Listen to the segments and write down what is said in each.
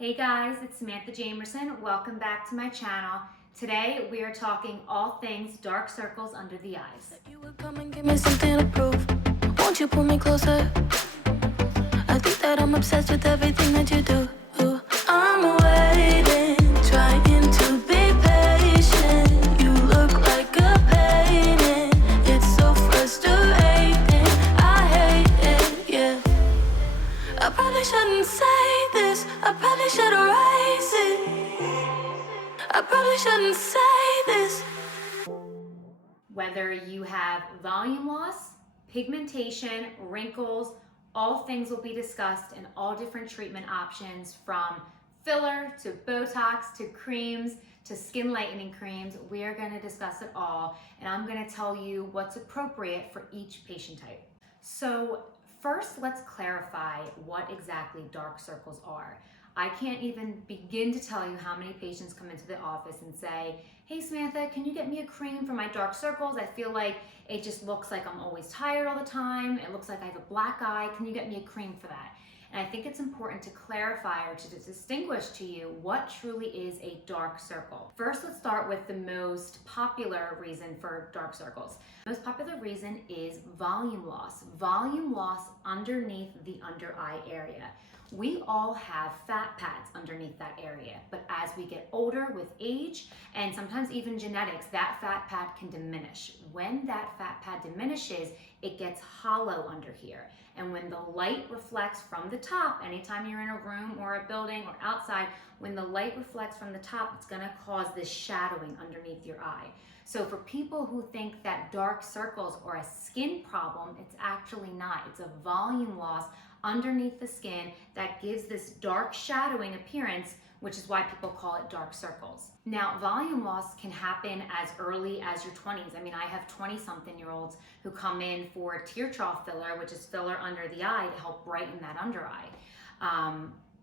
Hey guys, it's Samantha Jamerson. Welcome back to my channel. Today we are talking all things dark circles under the eyes. You would come and give me something to prove. Won't you pull me closer? I think that I'm obsessed with everything that you do. I'm waiting, trying to be patient. You look like a painting. It's so frustrating. I hate it, yeah. I probably shouldn't say this. I probably should erase it. I probably shouldn't say this. Whether you have volume loss, pigmentation, wrinkles, all things will be discussed in all different treatment options, from filler to Botox to creams to skin lightening creams. We are going to discuss it all, and I'm going to tell you what's appropriate for each patient type. So first, let's clarify what exactly dark circles are. I can't even begin to tell you how many patients come into the office and say, hey Samantha, can you get me a cream for my dark circles? I feel like it just looks like I'm always tired all the time. It looks like I have a black eye. Can you get me a cream for that? And I think it's important to clarify or to distinguish to you what truly is a dark circle. First, let's start with the most popular reason for dark circles. The most popular reason is volume loss. Volume loss underneath the under eye area. We all have fat pads underneath that area, but as we get older with age and sometimes even genetics, that fat pad can diminish. When that fat pad diminishes, it gets hollow under here. And when the light reflects from the top, anytime you're in a room or a building or outside, when the light reflects from the top, it's gonna cause this shadowing underneath your eye. So for people who think that dark circles are a skin problem, it's actually not. It's a volume loss underneath the skin that gives this dark shadowing appearance, which is why people call it dark circles. Now, volume loss can happen as early as your 20s. I mean, I have 20-something-year-olds who come in for tear trough filler, which is filler under the eye to help brighten that under eye.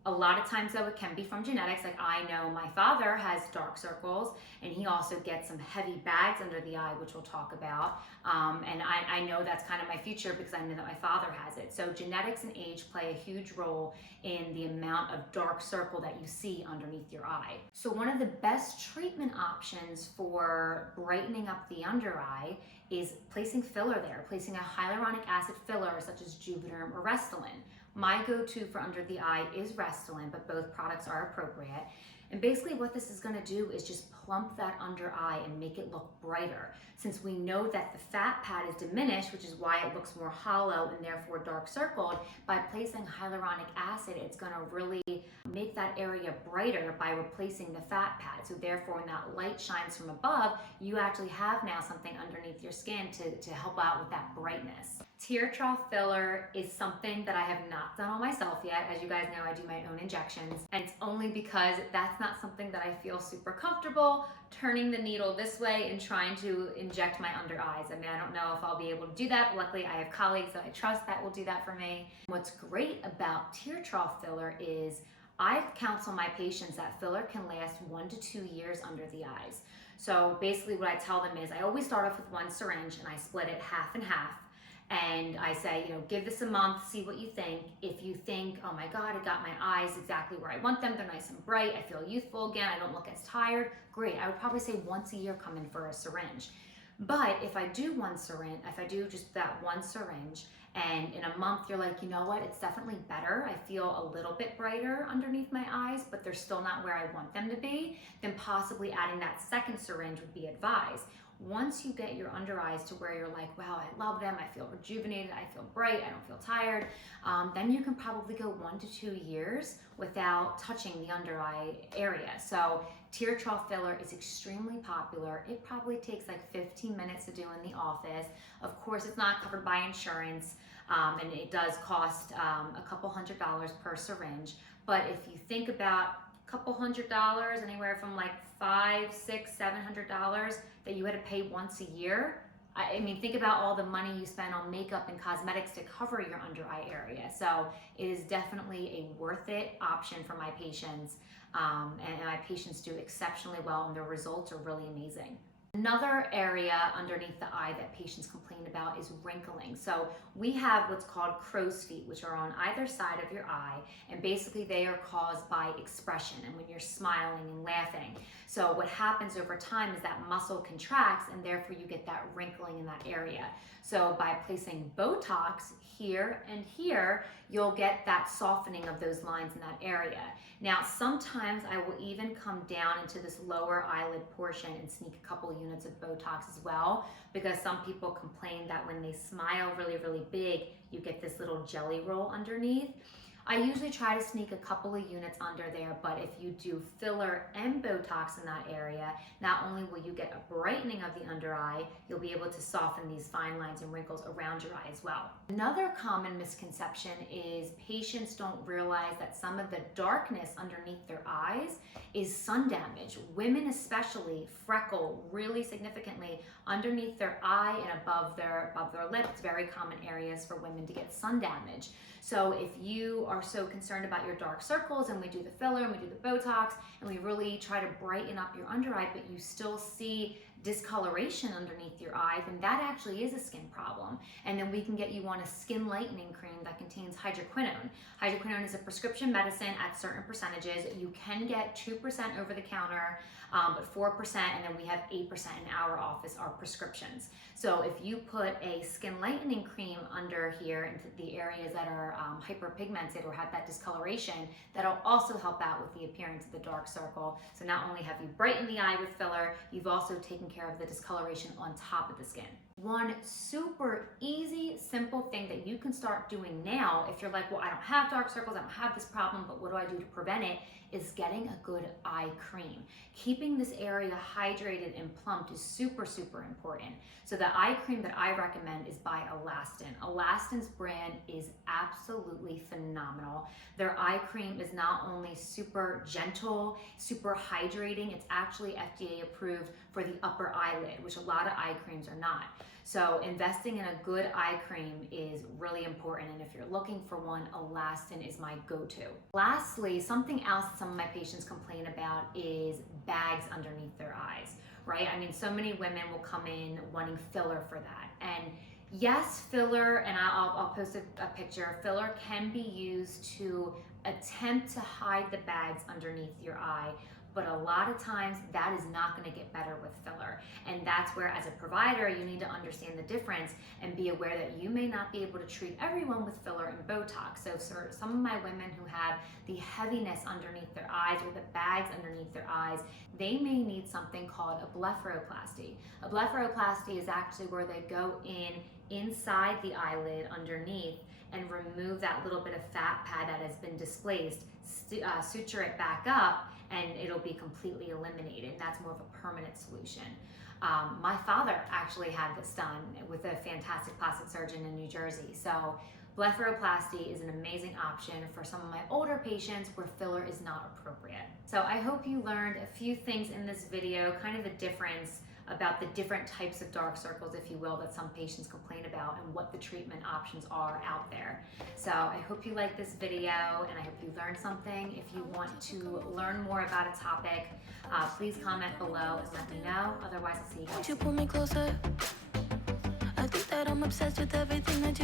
A lot of times though, it can be from genetics. Like I know my father has dark circles and he also gets some heavy bags under the eye, which we'll talk about. And I know that's kind of my future because I know that my father has it. So genetics and age play a huge role in the amount of dark circle that you see underneath your eye. So one of the best treatment options for brightening up the under eye is placing filler there, placing a hyaluronic acid filler such as Juvederm or Restylane. My go-to for under the eye is Restylane, but both products are appropriate. And basically what this is gonna do is just plump that under eye and make it look brighter. Since we know that the fat pad is diminished, which is why it looks more hollow and therefore dark circled, by placing hyaluronic acid, it's gonna really make that area brighter by replacing the fat pad. So therefore when that light shines from above, you actually have now something underneath your skin to help out with that brightness. Tear trough filler is something that I have not done on myself yet. As you guys know, I do my own injections, and it's only because that's not something that I feel super comfortable turning the needle this way and trying to inject my under eyes. I mean, I don't know if I'll be able to do that, but luckily I have colleagues that I trust that will do that for me. What's great about tear trough filler is I counsel my patients that filler can last 1 to 2 years under the eyes. So basically what I tell them is I always start off with one syringe and I split it half and half. And I say, give this a month, see what you think. If you think, oh my God, I got my eyes exactly where I want them, they're nice and bright, I feel youthful again, I don't look as tired, great. I would probably say once a year come in for a syringe. But if I do just that one syringe, and in a month you're like, you know what, it's definitely better, I feel a little bit brighter underneath my eyes, but they're still not where I want them to be, then possibly adding that second syringe would be advised. Once you get your under eyes to where you're like, wow, I love them, I feel rejuvenated, I feel bright, I don't feel tired, then you can probably go 1 to 2 years without touching the under eye area. So tear trough filler is extremely popular. It probably takes like 15 minutes to do in the office. Of course, it's not covered by insurance, and it does cost a couple $100s per syringe. But if you think about couple $100, anywhere from like $500, $600, $700 that you had to pay once a year. I mean, think about all the money you spend on makeup and cosmetics to cover your under eye area. So it is definitely a worth it option for my patients. And my patients do exceptionally well and their results are really amazing. Another area underneath the eye that patients complain about is wrinkling. So we have what's called crow's feet, which are on either side of your eye, and basically they are caused by expression and when you're smiling and laughing. So what happens over time is that muscle contracts and therefore you get that wrinkling in that area. So by placing Botox here and here, you'll get that softening of those lines in that area. Now, sometimes I will even come down into this lower eyelid portion and sneak a couple units of Botox as well, because some people complain that when they smile really, really big, you get this little jelly roll underneath. I usually try to sneak a couple of units under there, but if you do filler and Botox in that area, not only will you get a brightening of the under eye, you'll be able to soften these fine lines and wrinkles around your eye as well. Another common misconception is patients don't realize that some of the darkness underneath their eyes is sun damage. Women especially freckle really significantly underneath their eye and above their lips, very common areas for women to get sun damage. So if you are so concerned about your dark circles and we do the filler and we do the Botox and we really try to brighten up your under eye, but you still see discoloration underneath your eye, then that actually is a skin problem. And then we can get you on a skin lightening cream that contains hydroquinone. Hydroquinone is a prescription medicine at certain percentages. You can get 2% over the counter, but 4%, and then we have 8% in our office are prescriptions. So if you put a skin lightening cream under here into the areas that are hyperpigmented or have that discoloration, that'll also help out with the appearance of the dark circle. So not only have you brightened the eye with filler, you've also taken care of the discoloration on top of the skin. One super easy, simple thing that you can start doing now, if you're like, well, I don't have dark circles, I don't have this problem, but what do I do to prevent it, is getting a good eye cream. Keeping this area hydrated and plumped is super, super important. So the eye cream that I recommend is by Alastin. Alastin's brand is absolutely phenomenal. Their eye cream is not only super gentle, super hydrating, it's actually FDA approved for the upper eyelid, which a lot of eye creams are not. So investing in a good eye cream is really important, and if you're looking for one, Alastin is my go-to. Lastly, something else that some of my patients complain about is bags underneath their eyes, right? I mean, so many women will come in wanting filler for that. And yes, filler, and I'll post a picture, filler can be used to attempt to hide the bags underneath your eye, but a lot of times that is not going to get better with filler. And that's where, as a provider, you need to understand the difference and be aware that you may not be able to treat everyone with filler and Botox. So for some of my women who have the heaviness underneath their eyes or the bags underneath their eyes, they may need something called a blepharoplasty. A blepharoplasty is actually where they go inside the eyelid underneath and remove that little bit of fat pad that has been displaced, suture it back up, and it'll be completely eliminated. That's more of a permanent solution. My father actually had this done with a fantastic plastic surgeon in New Jersey. So blepharoplasty is an amazing option for some of my older patients where filler is not appropriate. So I hope you learned a few things in this video, kind of the difference about the different types of dark circles, if you will, that some patients complain about and what the treatment options are out there. So I hope you like this video and I hope you learned something. If you want to learn more about a topic, please comment below and let me know. Otherwise, I'll see you guys. Won't you pull me closer? I think that I'm obsessed with everything that you